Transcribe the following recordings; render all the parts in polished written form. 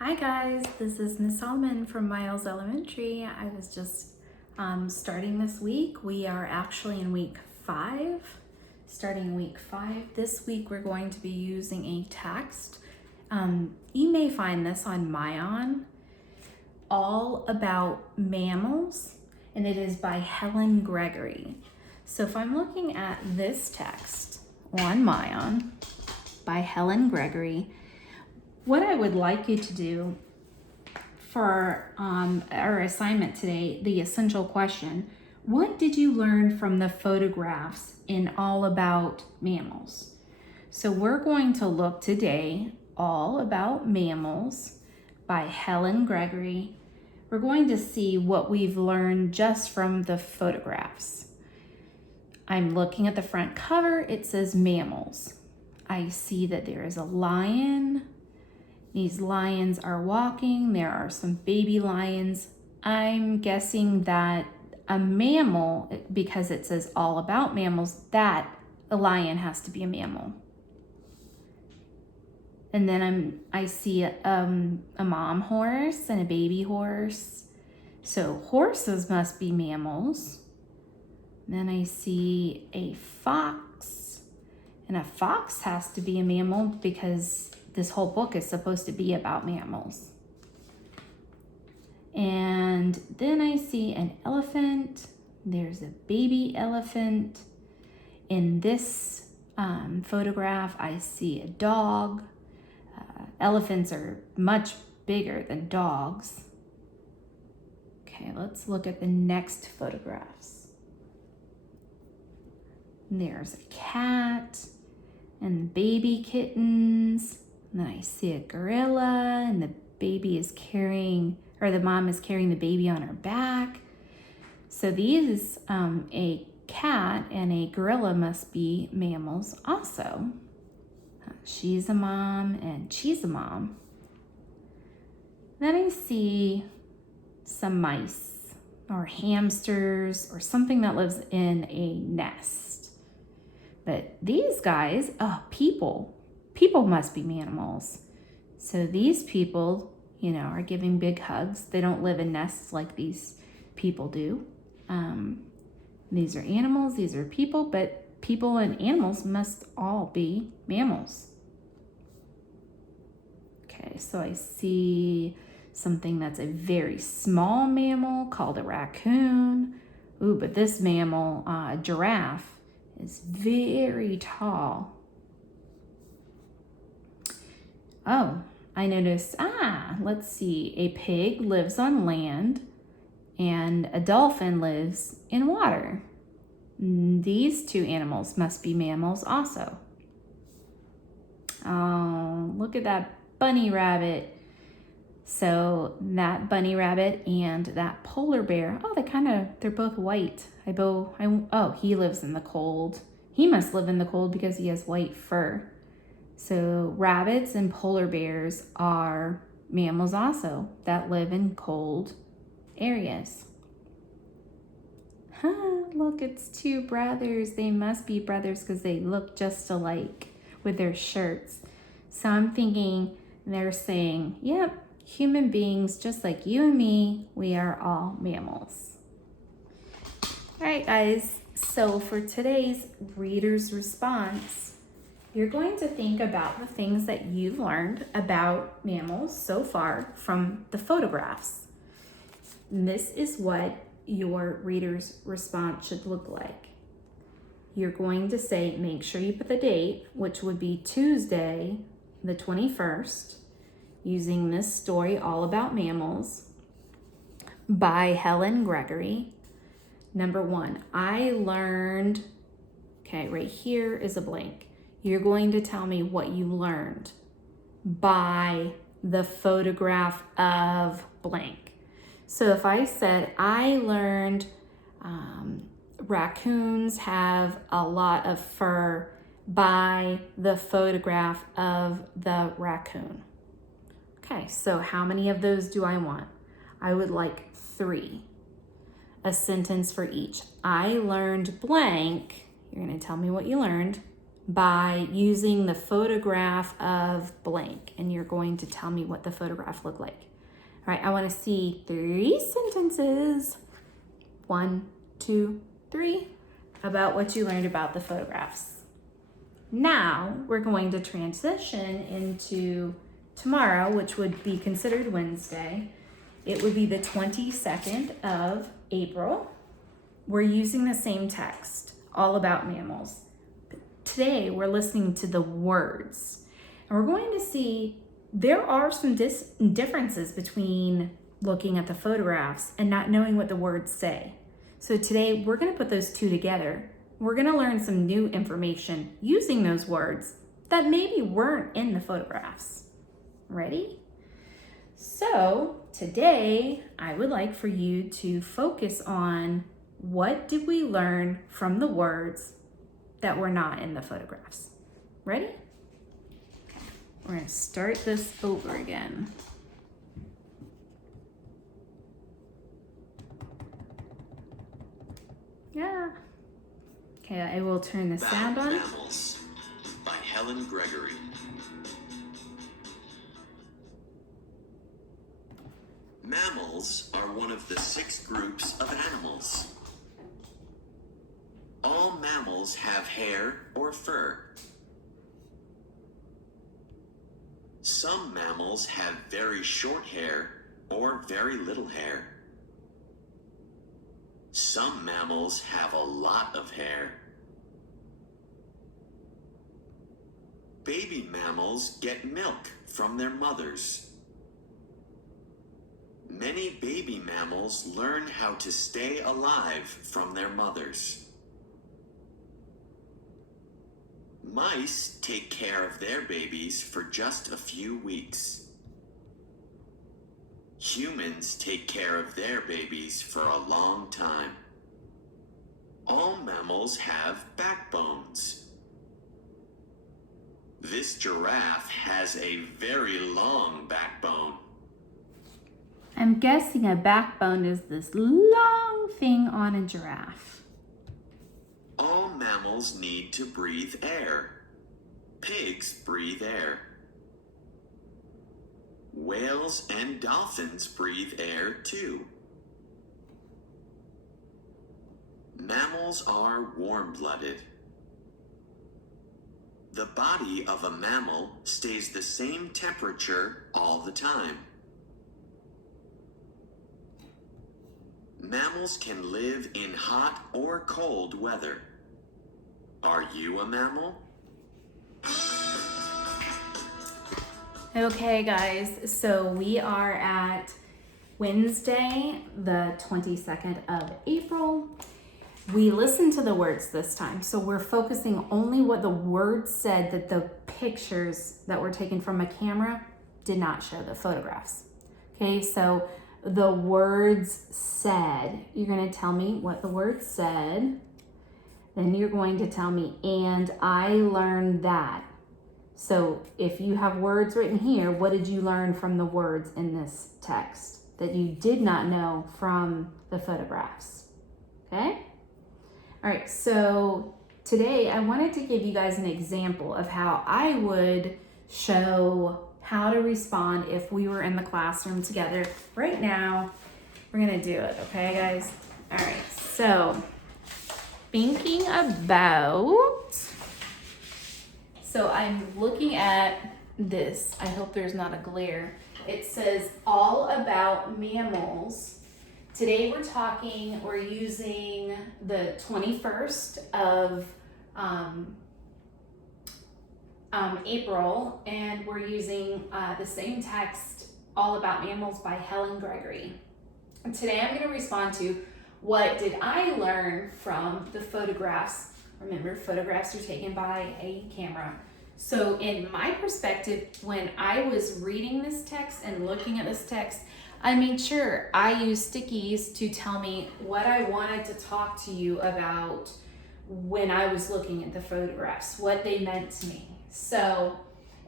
Hi guys, this is Miss Solomon from Miles Elementary. I was just starting this week. We are actually in week 5, starting week 5. This week we're going to be using a text. You may find this on Myon, All About Mammals, and it is by Helen Gregory. So if I'm looking at this text on Myon by Helen Gregory, what I would like you to do for our assignment today, the essential question, what did you learn from the photographs in All About Mammals? So we're going to look today, All About Mammals by Helen Gregory. We're going to see what we've learned just from the photographs. I'm looking at the front cover. It says mammals. I see that there is a lion. These lions are walking. There are some baby lions. I'm guessing that a mammal, because it says all about mammals, that a lion has to be a mammal. And then I see a mom horse and a baby horse. So horses must be mammals. Then I see a fox, and a fox has to be a mammal because this whole book is supposed to be about mammals. And then I see an elephant. There's a baby elephant. In this photograph, I see a dog. Elephants are much bigger than dogs. Okay, let's look at the next photographs. There's a cat and baby kittens. And then I see a gorilla, and the baby is carrying, or the mom is carrying the baby on her back. So these, a cat and a gorilla must be mammals also. She's a mom and she's a mom. Then I see some mice or hamsters or something that lives in a nest. But these guys, people must be mammals. So these people, are giving big hugs. They don't live in nests like these people do. These are animals, these are people, but people and animals must all be mammals. Okay, so I see something that's a very small mammal called a raccoon. Ooh, but this mammal, a giraffe, is very tall. Oh, I noticed, let's see, a pig lives on land and a dolphin lives in water. These two animals must be mammals also. Oh, look at that bunny rabbit. So that bunny rabbit and that polar bear, they're both white. He lives in the cold. He must live in the cold because he has white fur. So rabbits and polar bears are mammals also that live in cold areas. Look, it's two brothers. They must be brothers because they look just alike with their shirts. So I'm thinking they're saying, yep, human beings just like you and me, we are all mammals. All right, guys. So for today's reader's response, you're going to think about the things that you've learned about mammals so far from the photographs. And this is what your reader's response should look like. You're going to say, make sure you put the date, which would be Tuesday, the 21st, using this story all about mammals by Helen Gregory. Number 1, I learned, right here is a blank. You're going to tell me what you learned by the photograph of blank. So if I said, I learned raccoons have a lot of fur by the photograph of the raccoon. Okay, so how many of those do I want? I would like 3. A sentence for each. I learned blank. You're going to tell me what you learned by using the photograph of blank, and you're going to tell me what the photograph looked like. All right, I want to see 3 sentences, 1, 2, 3, about what you learned about the photographs. Now we're going to transition into tomorrow, which would be considered Wednesday. It would be the 22nd of April. We're using the same text, all about mammals. Today we're listening to the words, and we're going to see there are some differences between looking at the photographs and not knowing what the words say. So today we're going to put those two together. We're going to learn some new information using those words that maybe weren't in the photographs. Ready? So today I would like for you to focus on what did we learn from the words that were not in the photographs. Ready? Okay. We're going to start this over again. Yeah. Okay, I will turn the sound on. Mammals by Helen Gregory. Mammals are one of the 6 groups of animals. All mammals have hair or fur. Some mammals have very short hair or very little hair. Some mammals have a lot of hair. Baby mammals get milk from their mothers. Many baby mammals learn how to stay alive from their mothers. Mice take care of their babies for just a few weeks. Humans take care of their babies for a long time. All mammals have backbones. This giraffe has a very long backbone. I'm guessing a backbone is this long thing on a giraffe. All mammals need to breathe air. Pigs breathe air. Whales and dolphins breathe air too. Mammals are warm-blooded. The body of a mammal stays the same temperature all the time. Mammals can live in hot or cold weather. Are you a mammal? Okay, guys, so we are at Wednesday, the 22nd of April. We listened to the words this time, so we're focusing only what the words said, that the pictures that were taken from a camera did not show the photographs. Okay, so the words said, you're going to tell me what the words said. Then you're going to tell me, and I learned that. So if you have words written here, what did you learn from the words in this text that you did not know from the photographs? Okay? All right, so today I wanted to give you guys an example of how I would show how to respond if we were in the classroom together. Right now, we're gonna do it, okay, guys? All right, so thinking about, so I'm looking at this. I hope there's not a glare. It says all about mammals. Today we're using the 21st of April, and we're using the same text, All About Mammals by Helen Gregory. And today I'm going to respond to what did I learn from the photographs. Remember, photographs are taken by a camera. So in my perspective, when I was reading this text and looking at this text, I made sure I used stickies to tell me what I wanted to talk to you about when I was looking at the photographs, what they meant to me. So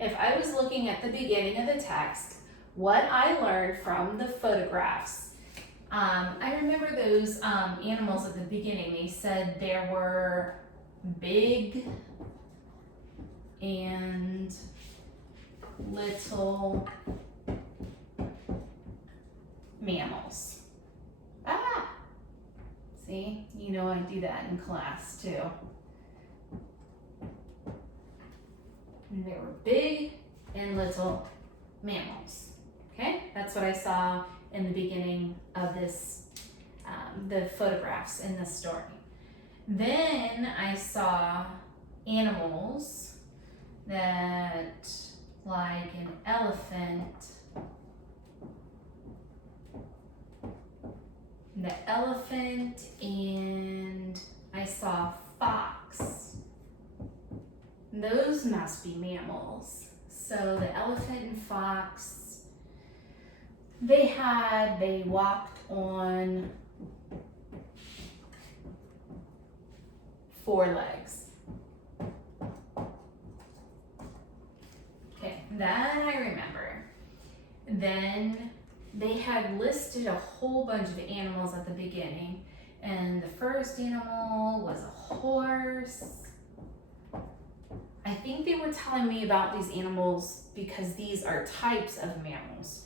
if I was looking at the beginning of the text, what I learned from the photographs, I remember those animals at the beginning. They said there were big and little mammals. Ah! See, you know I do that in class too. And there were big and little mammals. Okay, that's what I saw in the beginning of this, the photographs in this story. Then I saw animals that, like an elephant. The elephant, and I saw fox. Those must be mammals. So the elephant and fox, they walked on 4 legs. Okay, that I remember. Then they had listed a whole bunch of animals at the beginning, and the first animal was a horse. I think they were telling me about these animals because these are types of mammals,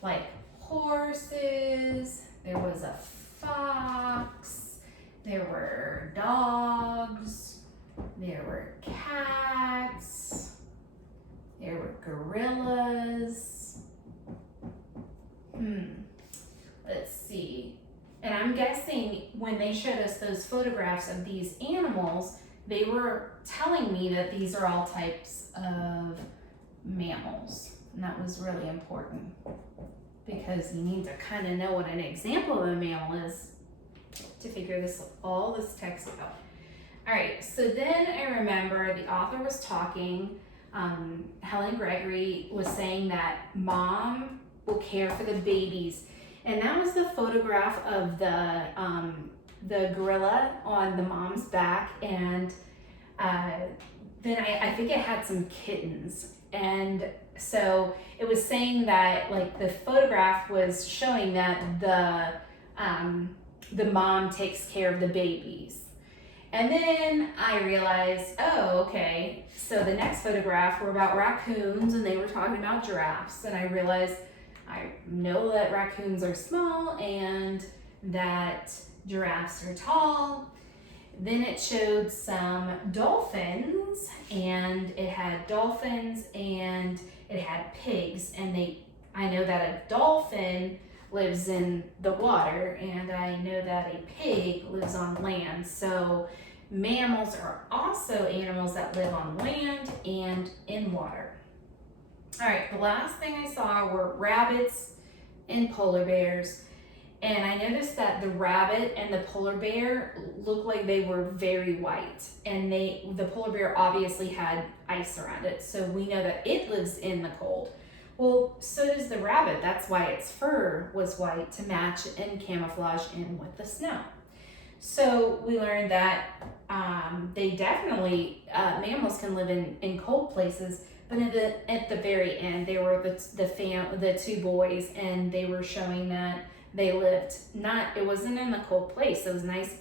like horses, there was a fox, there were dogs, there were cats, there were gorillas. Let's see. And I'm guessing when they showed us those photographs of these animals, they were telling me that these are all types of mammals. And that was really important because you need to kind of know what an example of a mammal is to figure all this text out. All right, so then I remember the author was talking, Helen Gregory was saying that mom will care for the babies. And that was the photograph of the gorilla on the mom's back, and then I think it had some kittens. And so it was saying that, like, the photograph was showing that the mom takes care of the babies. And then I realized, oh, okay, so the next photograph were about raccoons, and they were talking about giraffes, and I realized I know that raccoons are small and that giraffes are tall. Then it showed some dolphins, and it had dolphins and it had pigs, and I know that a dolphin lives in the water, and I know that a pig lives on land. So mammals are also animals that live on land and in water. All right, the last thing I saw were rabbits and polar bears. And I noticed that the rabbit and the polar bear looked like they were very white. And the polar bear obviously had ice around it, so we know that it lives in the cold. Well, so does the rabbit. That's why its fur was white, to match and camouflage in with the snow. So we learned that they definitely, mammals can live in cold places. But at the very end, they were the 2 boys, and they were showing that they lived it wasn't in a cold place. It was nice